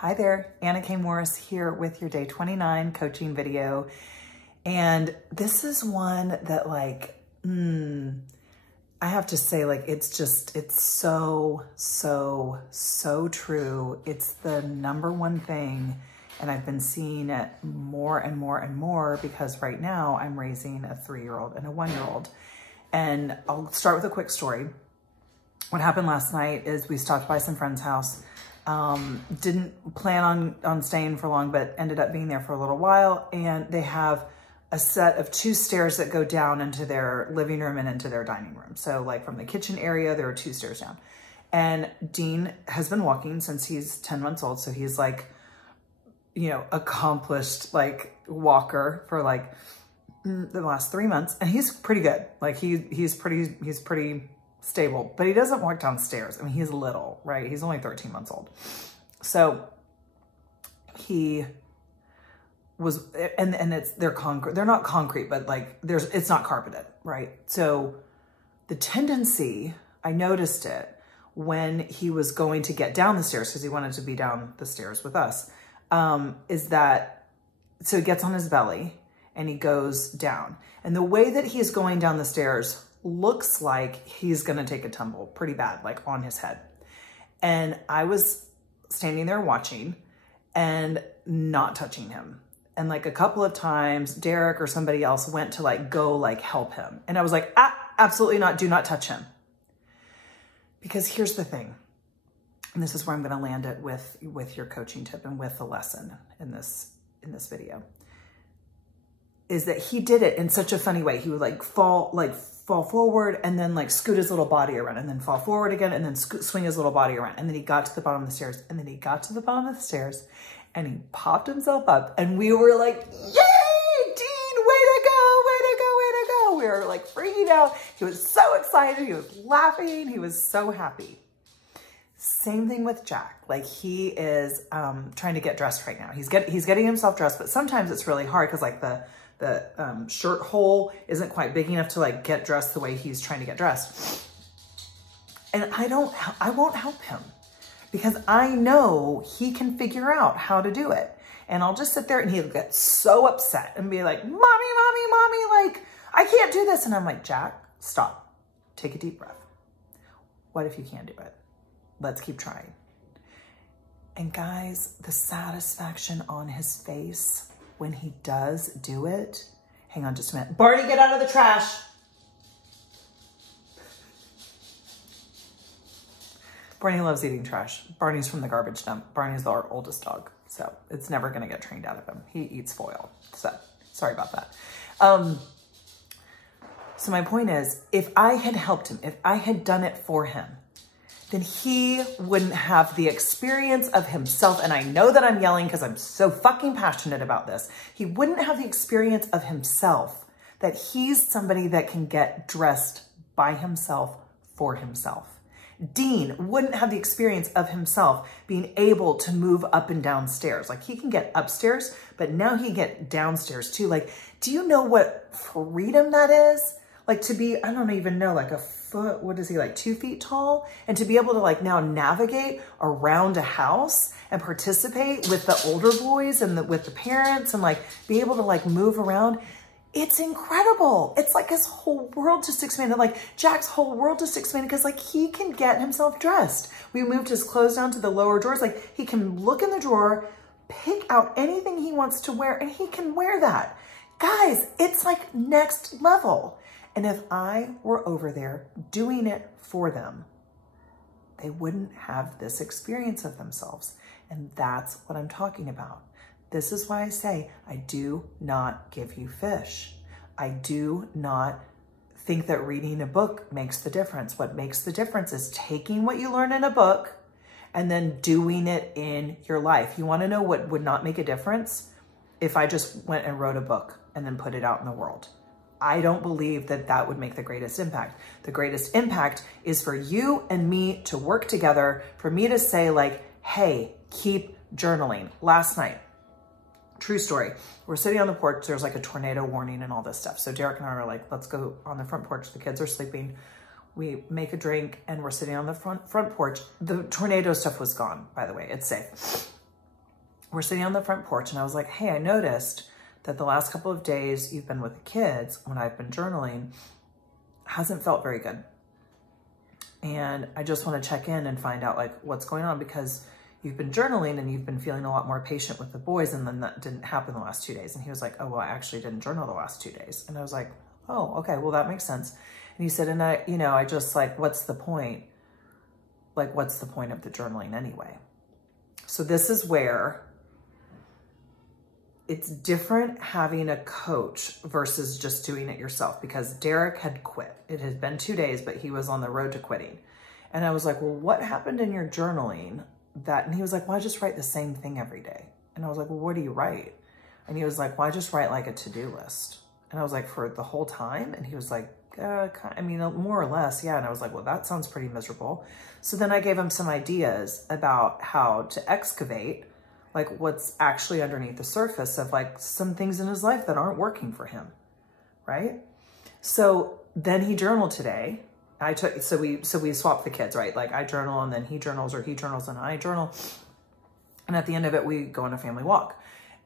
Hi there, Anna K. Morris here with your day 29 coaching video. And this is one that I have to say, it's so true. It's the number one thing. And I've been seeing it more and more and more because right now I'm raising a 3-year-old and a 1-year-old. And I'll start with a quick story. What happened last night is we stopped by some friend's house. Didn't plan on staying for long, but ended up being there for a little while. And they have a set of 2 stairs that go down into their living room and into their dining room. So from the kitchen area, there are 2 stairs down. And Dean has been walking since he's 10 months old. So he's accomplished walker for the last 3 months. And he's pretty good. He's pretty stable, but he doesn't walk downstairs. I mean, he's little, right? He's only 13 months old. So he was, and they're concrete. They're not concrete, but it's not carpeted, right? So the tendency, I noticed it when he was going to get down the stairs, because he wanted to be down the stairs with us, is that, so he gets on his belly and he goes down. And the way that he's going down the stairs looks like he's gonna take a tumble pretty bad, on his head. And I was standing there watching and not touching him. And a couple of times, Derek or somebody else went to go help him. And I was like, absolutely not, do not touch him. Because here's the thing, and this is where I'm gonna land it with your coaching tip and with the lesson in this video, is that he did it in such a funny way. He would fall forward and then scoot his little body around and then fall forward again and then swing his little body around. And then he got to the bottom of the stairs and then he got to the bottom of the stairs and he popped himself up and we were like, yay, Dean, way to go, way to go, way to go. We were freaking out. He was so excited. He was laughing. He was so happy. Same thing with Jack. He is trying to get dressed right now. He's getting himself dressed, but sometimes it's really hard because the shirt hole isn't quite big enough to get dressed the way he's trying to get dressed. And I won't help him because I know he can figure out how to do it. And I'll just sit there and he'll get so upset and be like, mommy, mommy, mommy, I can't do this. And I'm like, Jack, stop, take a deep breath. What if you can't do it? Let's keep trying. And guys, the satisfaction on his face when he does do it, hang on just a minute. Barney, get out of the trash. Barney loves eating trash. Barney's from the garbage dump. Barney's our oldest dog, so it's never gonna get trained out of him. He eats foil, so sorry about that. So my point is, if I had helped him, if I had done it for him, then he wouldn't have the experience of himself. And I know that I'm yelling because I'm so fucking passionate about this. He wouldn't have the experience of himself, that he's somebody that can get dressed by himself for himself. Dean wouldn't have the experience of himself being able to move up and down stairs. He can get upstairs, but now he can get downstairs too. Do you know what freedom that is? To be, I don't even know, a foot, what is he, 2 feet tall? And to be able to now navigate around a house and participate with the older boys and with the parents and be able to move around. It's incredible. It's his whole world just expanded. Jack's whole world just expanded because he can get himself dressed. We moved his clothes down to the lower drawers. He can look in the drawer, pick out anything he wants to wear, and he can wear that. Guys, it's next level. And if I were over there doing it for them, they wouldn't have this experience of themselves. And that's what I'm talking about. This is why I say, I do not give you fish. I do not think that reading a book makes the difference. What makes the difference is taking what you learn in a book and then doing it in your life. You want to know what would not make a difference? If I just went and wrote a book and then put it out in the world. I don't believe that that would make the greatest impact. The greatest impact is for you and me to work together, for me to say hey, keep journaling. Last night, true story, we're sitting on the porch, there's a tornado warning and all this stuff. So Derek and I are let's go on the front porch. The kids are sleeping. We make a drink and we're sitting on the front porch. The tornado stuff was gone, by the way, it's safe. we're sitting on the front porch and I was like, hey, I noticed that the last couple of days you've been with the kids when I've been journaling hasn't felt very good. And I just want to check in and find out like what's going on, because you've been journaling and you've been feeling a lot more patient with the boys, and then that didn't happen the last 2 days. And he was like, oh, well, I actually didn't journal the last 2 days. And I was like, oh, okay, well, that makes sense. And he said, and I just like, what's the point? Like, what's the point of the journaling anyway? So this is where it's different having a coach versus just doing it yourself, because Derek had quit. It had been 2 days, but he was on the road to quitting. And I was like, well, what happened in your journaling that? And he was like, well, I just write the same thing every day. And I was like, well, what do you write? And he was like, well, I just write like a to-do list. And I was like, for the whole time? And he was like, I mean, more or less, yeah. And I was like, well, that sounds pretty miserable. So then I gave him some ideas about how to excavate like what's actually underneath the surface of like some things in his life that aren't working for him, right? So then he journaled today. So we swapped the kids, right? Like I journal and then he journals, or he journals and I journal. And at the end of it, we go on a family walk.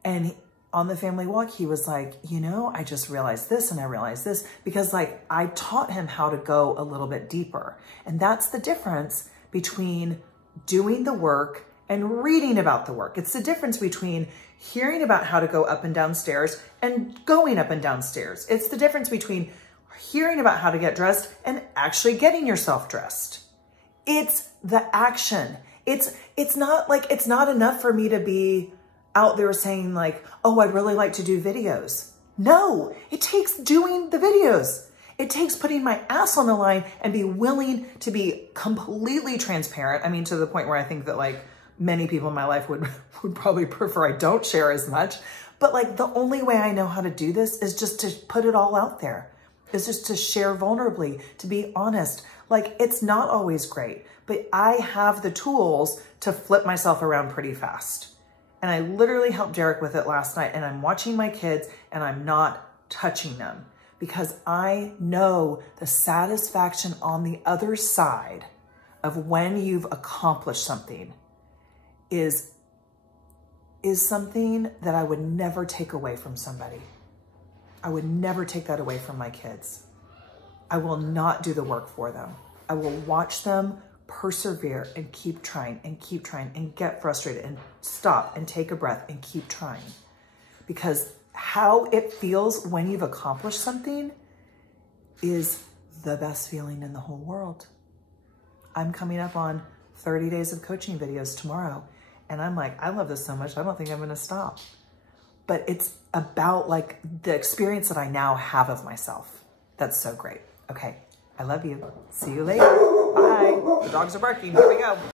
And on the family walk, he was like, I just realized this and I realized this, because like I taught him how to go a little bit deeper. And that's the difference between doing the work and reading about the work. It's the difference between hearing about how to go up and down stairs and going up and down stairs. It's the difference between hearing about how to get dressed and actually getting yourself dressed. It's the action. It's not enough for me to be out there saying like, oh, I'd really like to do videos. No, it takes doing the videos. It takes putting my ass on the line and be willing to be completely transparent. I mean, to the point where I think that like many people in my life would probably prefer I don't share as much. But like the only way I know how to do this is just to put it all out there. It's just to share vulnerably, to be honest. Like it's not always great, but I have the tools to flip myself around pretty fast. And I literally helped Derek with it last night, and I'm watching my kids and I'm not touching them, because I know the satisfaction on the other side of when you've accomplished something is something that I would never take away from somebody. I would never take that away from my kids. I will not do the work for them. I will watch them persevere and keep trying and get frustrated and stop and take a breath and keep trying. Because how it feels when you've accomplished something is the best feeling in the whole world. I'm coming up on 30 days of coaching videos tomorrow. And I'm like, I love this so much, I don't think I'm gonna stop. But it's about like the experience that I now have of myself. That's so great. Okay, I love you. See you later. Bye. The dogs are barking, here we go.